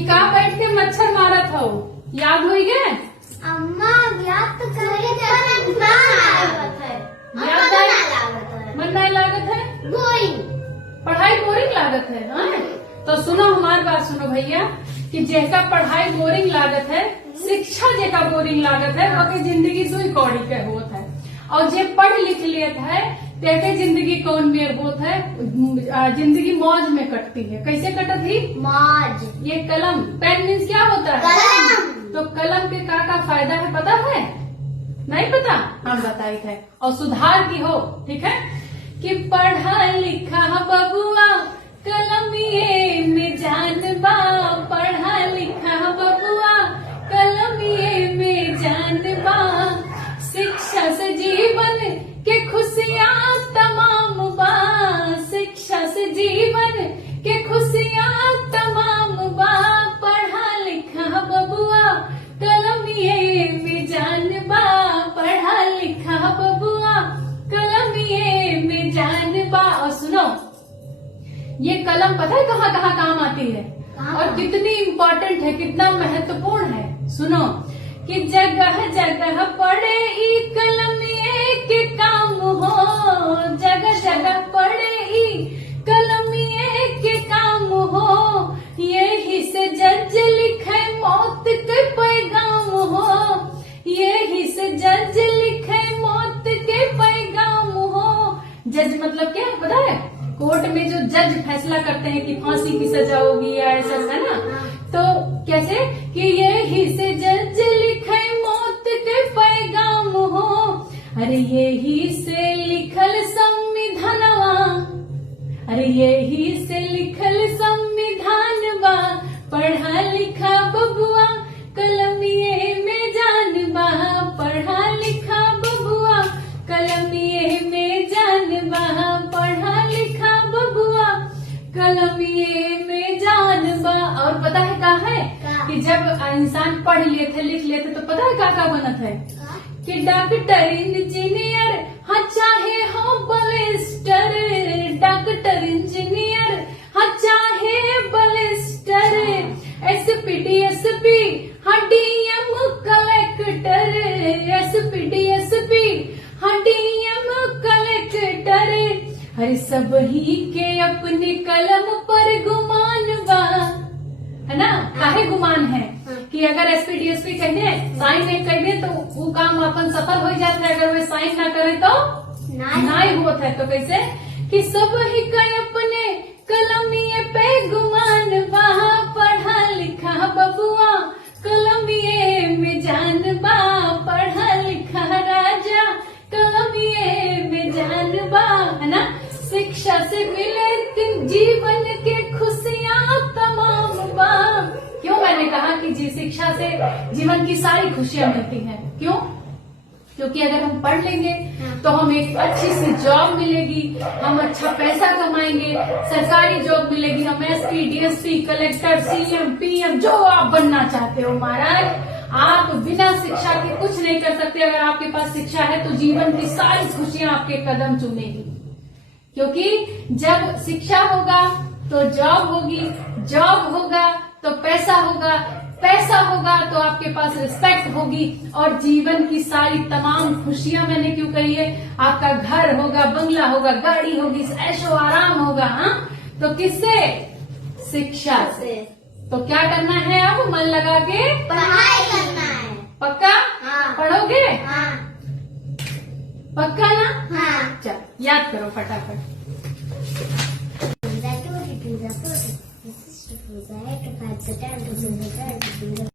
का बैठ के मच्छर मारत हो, याद हो गए? अम्मा याद तो करे थे, मन नहीं लागत है, बोरिंग पढ़ाई बोरिंग लागत है। हाँ? तो सुनो हमारी बात सुनो भैया, कि जेका पढ़ाई बोरिंग लागत है, शिक्षा जेका बोरिंग लागत है, वो जिंदगी सुई कौड़ी के होत है। और जे पढ़ लिख लेत है तेके जिंदगी कौन में होत है, जिंदगी मौज में कटती है। कैसे कटत ही? मौज। ये कलम, पेन मीन्स क्या होता है? कलम। तो कलम के का फायदा है पता है? नहीं पता? हम बताई थे। और सुधार की हो, ठीक है, कि पढ़ा लिखा बबुआ कलमिए में जान बा, पढ़ा लिखा बबुआ कलमिए में जान बा, शिक्षा से जीवन के खुशियाँ तमाम बा, शिक्षा से जीवन के खुशियाँ तमाम बा, पढ़ा लिखा बबुआ कलमिए में जान बा, पढ़ा लिखा बबुआ कलमिए में जान बा। और सुनो, ये कलम पता है कहाँ कहाँ काम आती है और कितनी इम्पोर्टेंट है, कितना महत्वपूर्ण है। सुनो कि जगह जगह पड़े ई कलम के काम हो, जगह जगह पड़े ई कलम के काम हो, यही से जज लिखे मौत के पैगाम हो, यही से जज लिखे मौत के पैगाम हो। जज मतलब क्या है पता है? कोर्ट में जो जज फैसला करते हैं कि फांसी की सजा होगी या ऐसा, है ना? तो कैसे कि यही से जज लिखे मौत के पैगाम हो, अरे यही से लिखल संविधानवा, अरे यही से लिखल संविधान बा, पढ़ा लिखा बबुआ कलमिए में जान बा, पढ़ा लिखा बबुआ कलमिए में जान बा, पढ़ा लिखा बबुआ कलमिए में जान बा। और पता है क्या है? कि जब इंसान पढ़ लेते लिख लेते तो पता है क्या बनत है? कि डॉक्टर इंजीनियर, हाँ चाहे हो बलिस्टर, डॉक्टर इंजीनियर, हाँ चाहे बलिस्टर, एसपी, हाँ डीएम कलेक्टर, एसपी, हाँ डीएम कलेक्टर, हर सब ही के अपने कलम पर गुमान बा, है ना? काहे गुमान है कि अगर एसपी डीएसपी कह दे, साइन नहीं कह दे तो वो काम अपन सफल हो जाता है, अगर वो साइन ना करे तो नहीं होता है। तो कैसे कि सब ही का अपने कलमिए पे गुमान बा, पढ़ा लिखा बबुआ कलमिए में जान बा, पढ़ा लिखा राजा कलमिए में जान बा, है ना? शिक्षा से मिले जीवन के खुशियाँ तमाम बा। क्यों मैंने कहा कि जी शिक्षा से जीवन की सारी खुशियाँ मिलती हैं? क्यों? क्योंकि अगर हम पढ़ लेंगे तो हम एक अच्छी सी जॉब मिलेगी, हम अच्छा पैसा कमाएंगे, सरकारी जॉब मिलेगी, हम SP DSP collector CM PM जो आप बनना चाहते हो महाराज। आप बिना शिक्षा के कुछ नहीं कर सकते। अगर आपके पास शिक्षा है तो जीवन की सारी खुशियाँ आपके कदम चूमेगी, क्योंकि जब शिक्षा होगा तो जॉब होगी, जॉब होगा तो पैसा होगा, पैसा होगा तो आपके पास रिस्पेक्ट होगी, और जीवन की सारी तमाम खुशियां मैंने क्यों कही है, आपका घर होगा, बंगला होगा, गाड़ी होगी, ऐशो आराम होगा। हाँ, तो किससे? शिक्षा से। तो क्या करना है? अब मन लगा के पढ़ाई करना है। पक्का? हाँ। पढ़ोगे? हाँ। पक्का ना? हाँ। चल याद करो फटाफट। That was it.